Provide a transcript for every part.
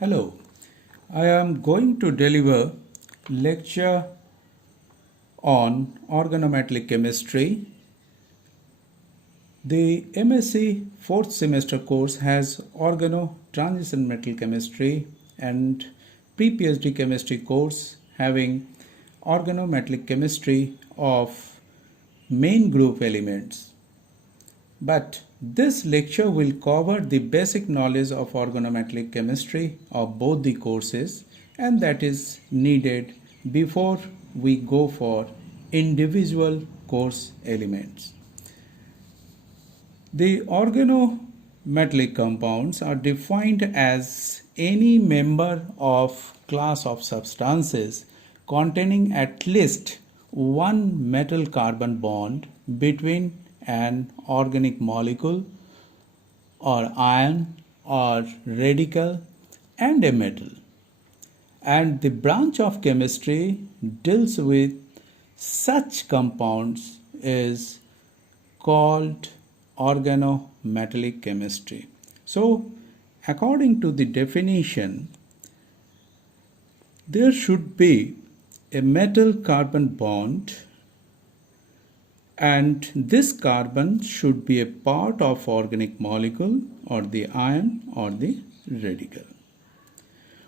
Hello, I am going to deliver lecture on organometallic chemistry. The MSc 4th semester course has organo-transition metal chemistry and pre-PhD chemistry course having organometallic chemistry of main group elements. But this lecture will cover the basic knowledge of organometallic chemistry of both the courses, and that is needed before we go for individual course elements. The organometallic compounds are defined as any member of class of substances containing at least one metal carbon bond between an organic molecule or ion or radical and a metal. And the branch of chemistry deals with such compounds is called organometallic chemistry. So, according to the definition, there should be a metal carbon bond, and this carbon should be a part of organic molecule or the ion or the radical.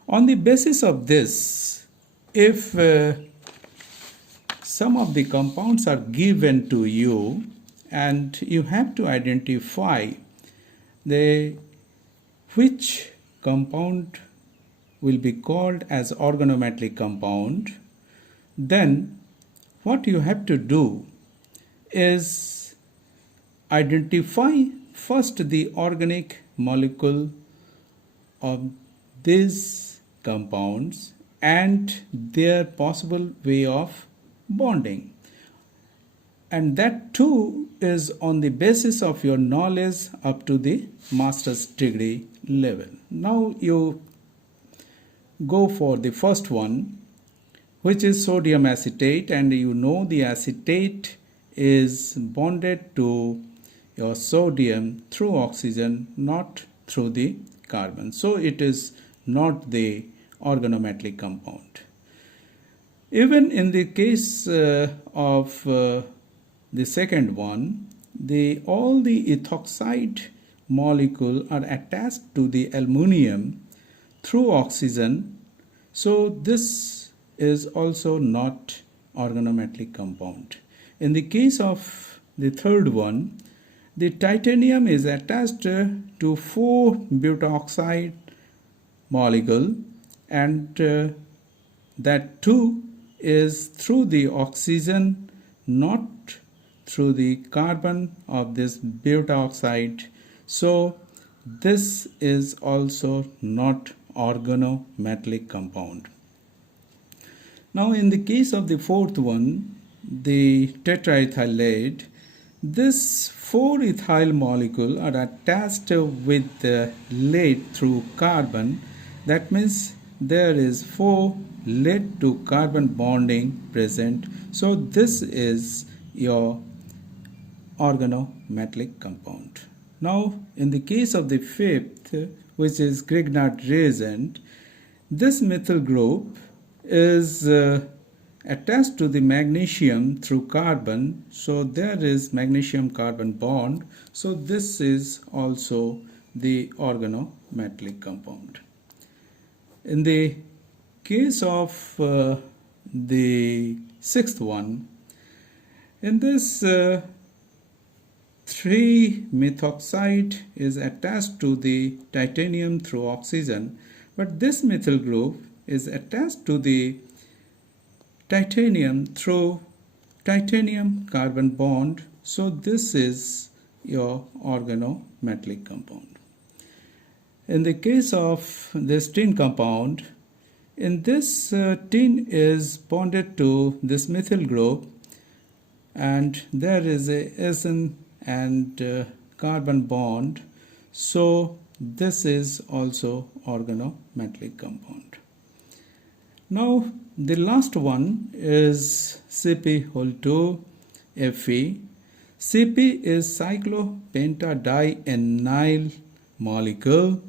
On the basis of this, if some of the compounds are given to you and you have to identify which compound will be called as organometallic compound, then what you have to do is identify first the organic molecule of these compounds and their possible way of bonding. And that too is on the basis of your knowledge up to the master's degree level. Now you go for the first one, which is sodium acetate, and you know the acetate is bonded to your sodium through oxygen, not through the carbon. So it is not the organometallic compound. Even in the case of the second one, all the ethoxide molecule are attached to the aluminum through oxygen. So this is also not organometallic compound. In the case of the third one, the titanium is attached to 4 butoxide molecule, and that too is through the oxygen, not through the carbon of this butoxide. So this is also not organometallic compound. Now in the case of the fourth one, the tetraethylate, this 4 ethyl molecule are attached with the lead through carbon. That means there is 4 lead to carbon bonding present. So this is your organometallic compound. Now in the case of the fifth, which is Grignard reagent, this methyl group is attached to the magnesium through carbon. So there is magnesium carbon bond. So this is also the organometallic compound. In the case of the sixth one, in this 3-methoxide is attached to the titanium through oxygen, but this methyl group is attached to the titanium through titanium carbon bond. So this is your organometallic compound. In the case of this tin compound, in this tin is bonded to this methyl group, and there is a SN and carbon bond. So this is also organometallic compound. Now the last one is Cp2Fe. Cp is cyclopentadienyl molecule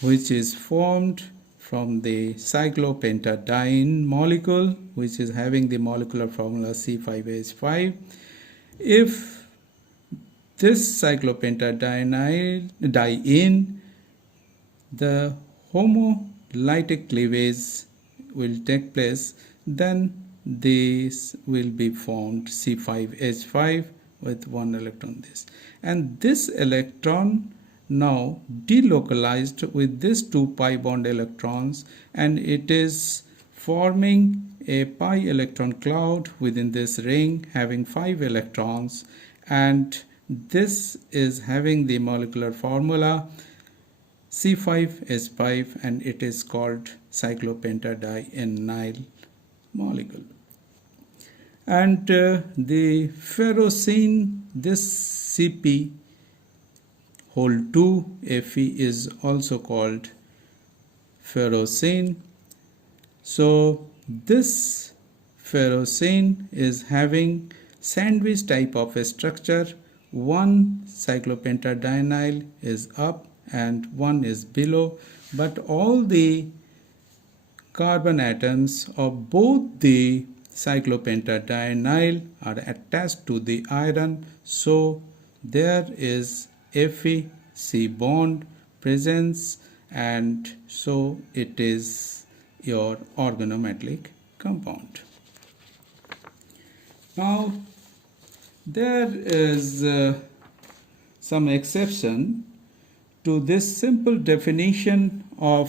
which is formed from the cyclopentadiene molecule, which is having the molecular formula C5H5. If this cyclopentadiene, the homolytic cleavage will take place, then this will be formed C5H5 with one electron this, and this electron now delocalized with these two pi bond electrons, and it is forming a pi electron cloud within this ring having 5 electrons, and this is having the molecular formula C5H5, and it is called cyclopentadienyl molecule. And the ferrocene, this Cp whole 2 Fe is also called ferrocene. So this ferrocene is having sandwich type of a structure. One cyclopentadienyl is up and one is below, but all the carbon atoms of both the cyclopentadienyl are attached to the iron, so there is Fe-C bond presence, and so it is your organometallic compound. Now there is some exception to this simple definition of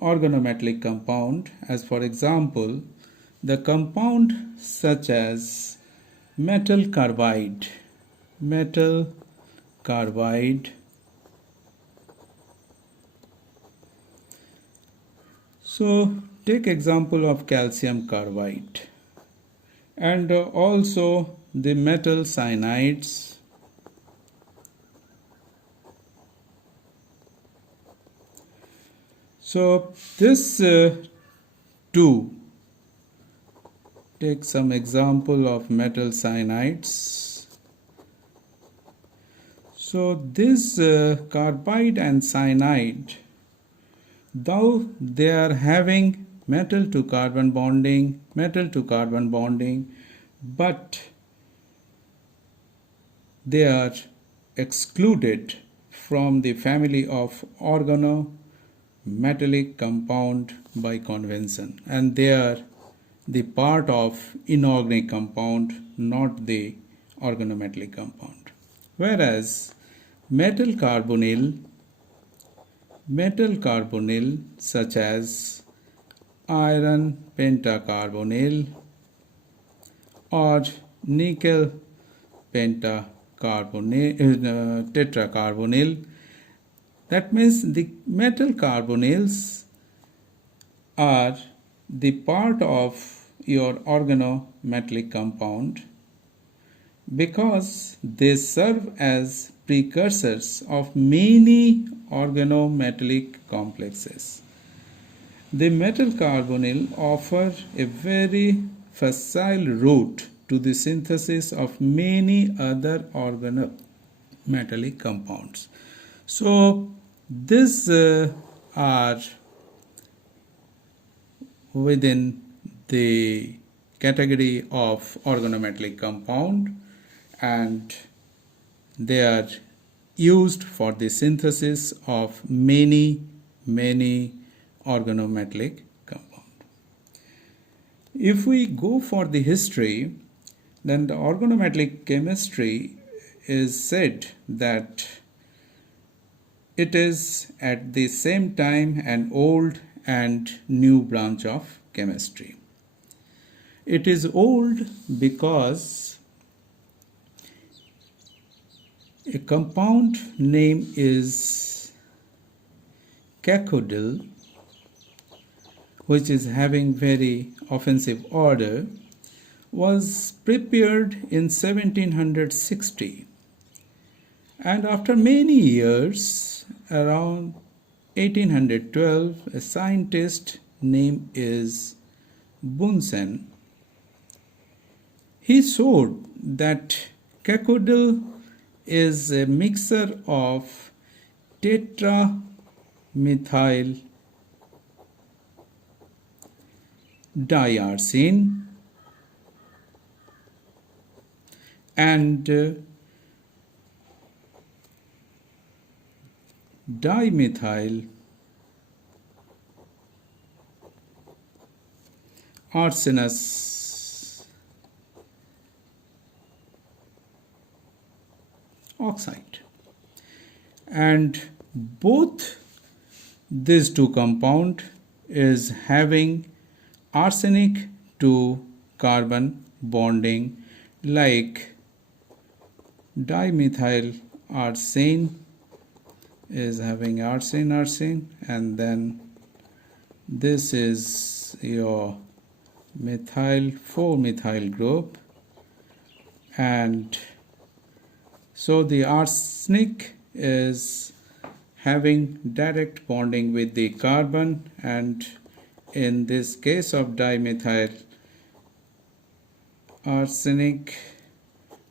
organometallic compound, as for example the compound such as metal carbide. So take example of calcium carbide, and also the metal cyanides. So this two, take some example of metal cyanides. So this carbide and cyanide, though they are having metal to carbon bonding, but they are excluded from the family of organometallic compound by convention, and they are the part of inorganic compound, not the organometallic compound. Whereas metal carbonyl such as iron pentacarbonyl or nickel tetracarbonyl, that means the metal carbonyls are the part of your organometallic compound because they serve as precursors of many organometallic complexes. The metal carbonyl offer a very facile route to the synthesis of many other organometallic compounds. So these are within the category of organometallic compound, and they are used for the synthesis of many organometallic compound. If we go for the history, then the organometallic chemistry is said that it is at the same time an old and new branch of chemistry. It is old because a compound name is cacodyl, which is having very offensive odor, was prepared in 1760, and after many years, around 1812, a scientist name is Bunsen. He showed that cacodyl is a mixture of tetramethyl diarsine and dimethyl arsenous oxide, and both these two compound is having arsenic to carbon bonding, like dimethyl arsine is having arsine, and then this is your methyl 4-methyl group, and so the arsenic is having direct bonding with the carbon, and in this case of dimethyl arsenic,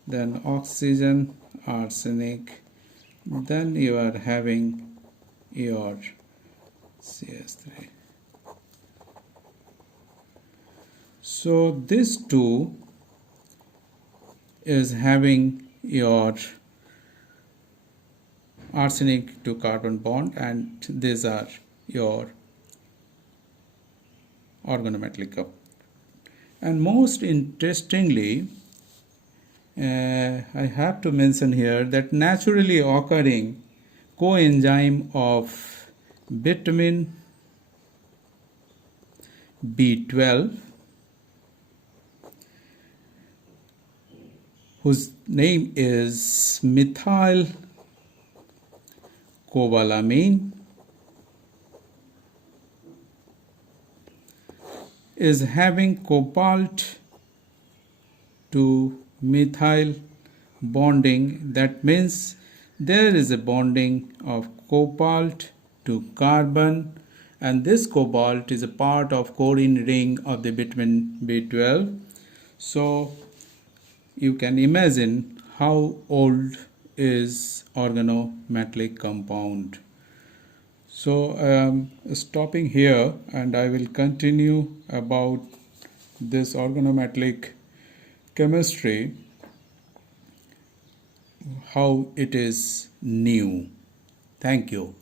then oxygen arsenic, then you are having your CS3. So this two is having your arsenic to carbon bond, and these are your organometallic couple. And most interestingly, I have to mention here that naturally occurring coenzyme of vitamin B12, whose name is methyl cobalamin, is having cobalt to methyl bonding. That means there is a bonding of cobalt to carbon, and this cobalt is a part of chlorine ring of the vitamin B12. So you can imagine how old is organometallic compound. So stopping here, and I will continue about this organometallic chemistry, how it is new. Thank you.